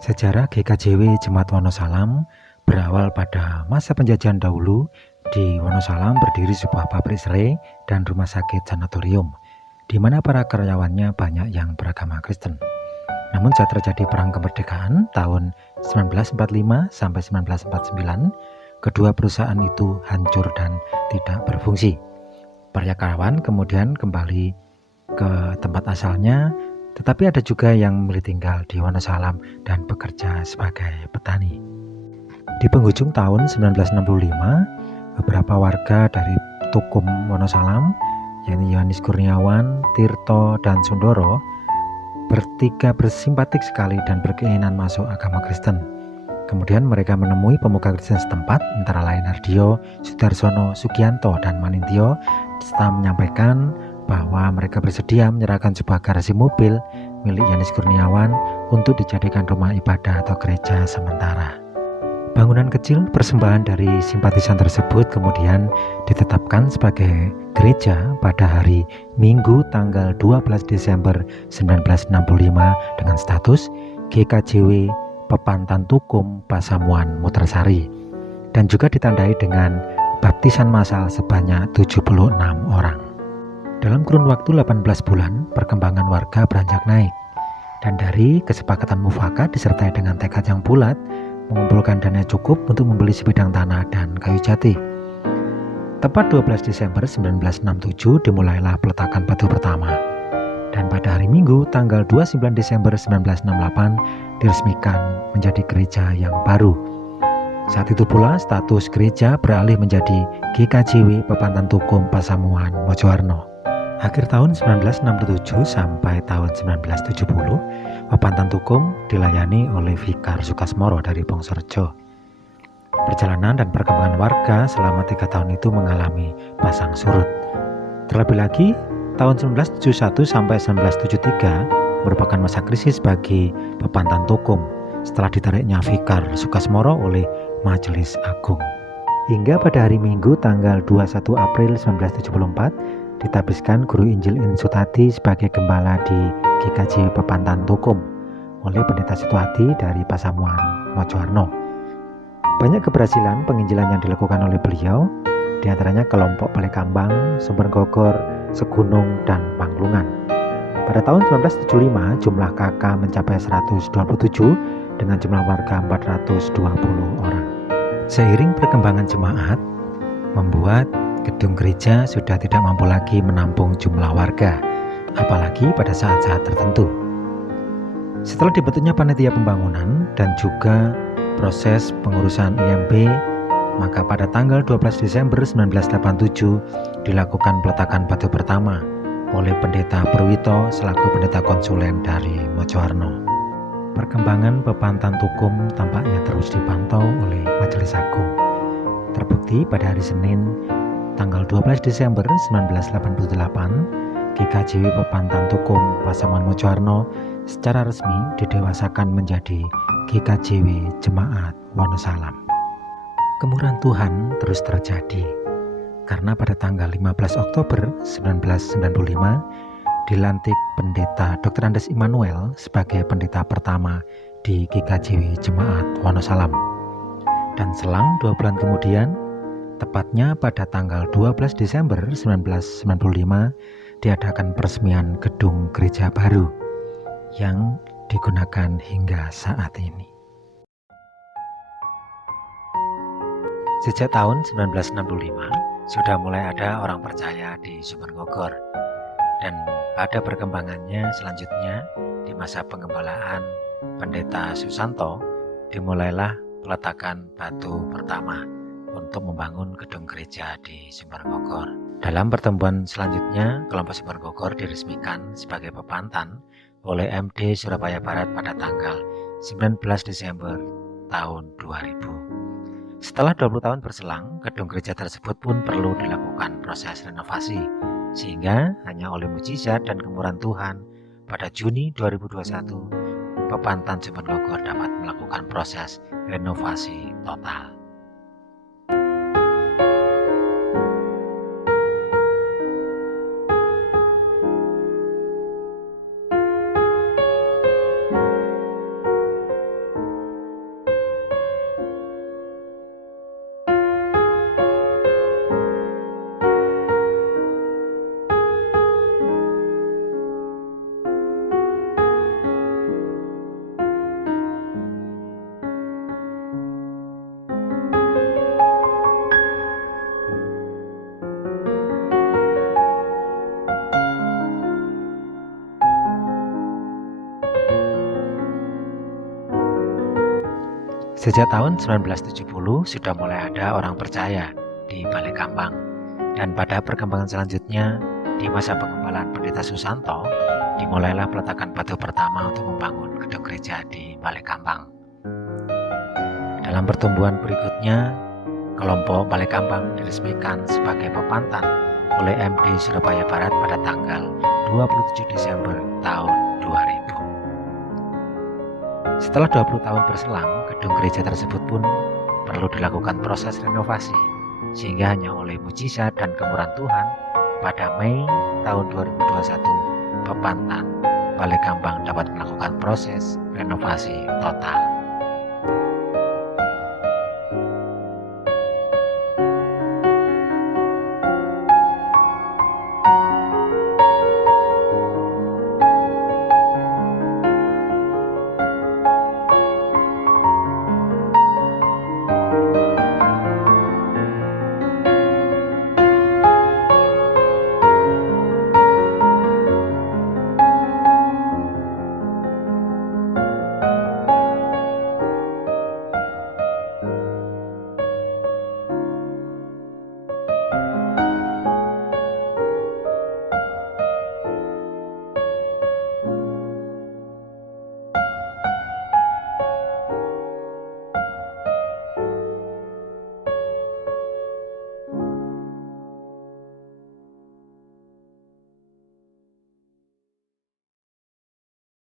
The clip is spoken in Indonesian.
Sejarah GKJW Jemaat Wonosalam berawal pada masa penjajahan dahulu. Di Wonosalam berdiri sebuah pabrik serai dan rumah sakit sanatorium, di mana para karyawannya banyak yang beragama Kristen. Namun saat terjadi Perang Kemerdekaan tahun 1945 sampai 1949, kedua perusahaan itu hancur dan tidak berfungsi. Para karyawan kemudian kembali ke tempat asalnya, tetapi ada juga yang memilih tinggal di Wonosalam dan bekerja sebagai petani. Di penghujung tahun 1965, beberapa warga dari Tukum Wonosalam, yakni Yohanes Kurniawan, Tirto, dan Sundoro, bertiga bersimpatik sekali dan berkeinginan masuk agama Kristen. Kemudian mereka menemui pemuka Kristen setempat, antara lain Ardio, Sudarsono, Sugianto, dan Manintio, serta menyampaikan bahwa mereka bersedia menyerahkan sebuah garasi mobil milik Yohanes Kurniawan untuk dijadikan rumah ibadah atau gereja sementara. Bangunan kecil persembahan dari simpatisan tersebut kemudian ditetapkan sebagai gereja pada hari Minggu tanggal 12 Desember 1965 dengan status GKJW Pepantan Tukum Pasamuan Mutresari, dan juga ditandai dengan baptisan massal sebanyak 76 orang. Dalam kurun waktu 18 bulan, perkembangan warga beranjak naik, dan dari kesepakatan mufakat disertai dengan tekad yang bulat mengumpulkan dana cukup untuk membeli sebidang tanah dan kayu jati. Tepat 12 Desember 1967 dimulailah peletakan batu pertama, dan pada hari Minggu tanggal 29 Desember 1968 diresmikan menjadi gereja yang baru. Saat itu pula status gereja beralih menjadi GKJW Pepantan Tukum Pasamuan Mojoarno. Akhir tahun 1967 sampai tahun 1970, Pepantan Tukum dilayani oleh Vikar Sukasmoro dari Bongsorejo. Perjalanan dan perkembangan warga selama 3 tahun itu mengalami pasang surut. Terlebih lagi, tahun 1971 sampai 1973 merupakan masa krisis bagi Pepantan Tukum setelah ditariknya Vikar Sukasmoro oleh Majelis Agung. Hingga pada hari Minggu tanggal 21 April 1974, ditabiskan Guru Injil Insutati sebagai gembala di GKJ Pepantan Tukum oleh Pendeta Situati dari Pasamuan Mojoarno. Banyak keberhasilan penginjilan yang dilakukan oleh beliau, diantaranya kelompok Balekambang, Sumber Gogor, Segunung, dan Panglungan. Pada tahun 1975 jumlah KK mencapai 127 dengan jumlah warga 420 orang. Seiring perkembangan jemaat, membuat gedung gereja sudah tidak mampu lagi menampung jumlah warga, apalagi pada saat-saat tertentu. Setelah dibentuknya panitia pembangunan dan juga proses pengurusan IMB, maka pada tanggal 12 Desember 1987 dilakukan peletakan batu pertama oleh Pendeta Perwito selaku pendeta konsulen dari Mojoarno. Perkembangan Pepantan Tukum tampaknya terus dipantau oleh Majelis Agung. Terbukti pada hari Senin tanggal 12 Desember 1988, GKJW Pepantan Tukum Pasamuan Mojoarno secara resmi didewasakan menjadi GKJW Jemaat Wonosalam. Kemurahan Tuhan terus terjadi, karena pada tanggal 15 Oktober 1995 dilantik Pendeta Dr. Andes Immanuel sebagai pendeta pertama di GKJW Jemaat Wonosalam. Dan selang 2 bulan kemudian, tepatnya pada tanggal 12 Desember 1995, diadakan peresmian gedung gereja baru yang digunakan hingga saat ini. Sejak tahun 1965, sudah mulai ada orang percaya di Sumber Gogor, dan pada perkembangannya selanjutnya di masa pengembalaan Pendeta Susanto dimulailah peletakan batu pertama untuk membangun gedung gereja di Sumber Gogor. Dalam pertemuan selanjutnya, kelompok Sumber Gogor diresmikan sebagai Pepantan oleh MD Surabaya Barat pada tanggal 19 Desember tahun 2000. Setelah 20 tahun berselang, gedung gereja tersebut pun perlu dilakukan proses renovasi, sehingga hanya oleh mujizat dan kemurahan Tuhan pada Juni 2021, Pepantan Sumber Gogor dapat melakukan proses renovasi total. Sejak tahun 1970 sudah mulai ada orang percaya di Balai Kambang, dan pada perkembangan selanjutnya di masa pengembalaan Pendeta Susanto dimulailah peletakan batu pertama untuk membangun gedung gereja di Balai Kambang. Dalam pertumbuhan berikutnya, kelompok Balai Kambang diresmikan sebagai Pepantan oleh MD Surabaya Barat pada tanggal 27 Desember tahun 2000. Setelah 20 tahun berselang, gedung gereja tersebut pun perlu dilakukan proses renovasi, sehingga hanya oleh mujizat dan kemurahan Tuhan pada Mei tahun 2021, Pepantan Balai Kambang dapat melakukan proses renovasi total.